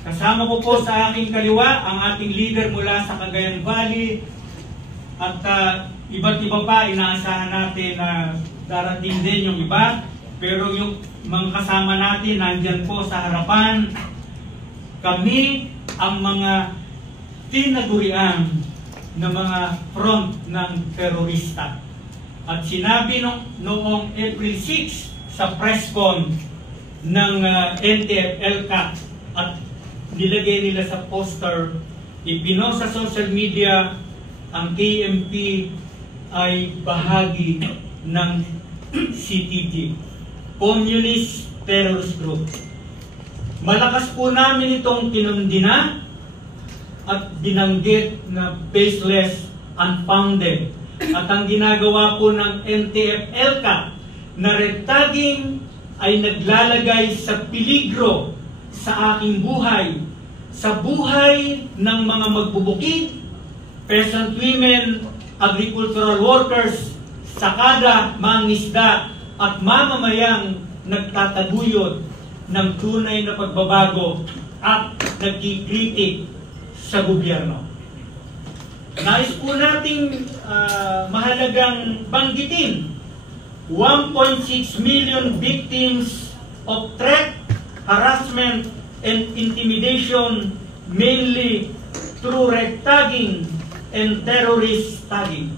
Kasama ko po sa aking kaliwa ang ating leader mula sa Cagayan Valley at iba't iba pa, inaasahan natin na darating din yung iba. Pero yung mga kasama natin nandyan po sa harapan. Kami ang mga tinagurian na mga front ng terorista. At sinabi noong April 6 sa press con ng NTF-ELCAC at nilagay nila sa poster, ipinost sa social media, ang KMP ay bahagi ng CTG, Communist Terrorist Group. Malakas po namin itong kinundina at binanggit na baseless, unfounded. At ang ginagawa po ng NTF-ELCAC na red tagging ay naglalagay sa peligro sa aking buhay, sa buhay ng mga magbubukid, peasant women, agricultural workers, sakada, mangingisda, at mamamayang nagtataguyod ng tunay na pagbabago at nagkikritik sa gobyerno. Nais po nating mahalagang banggitin 1.6 million victims of threat, harassment, and intimidation, mainly through red tagging and terrorist tagging.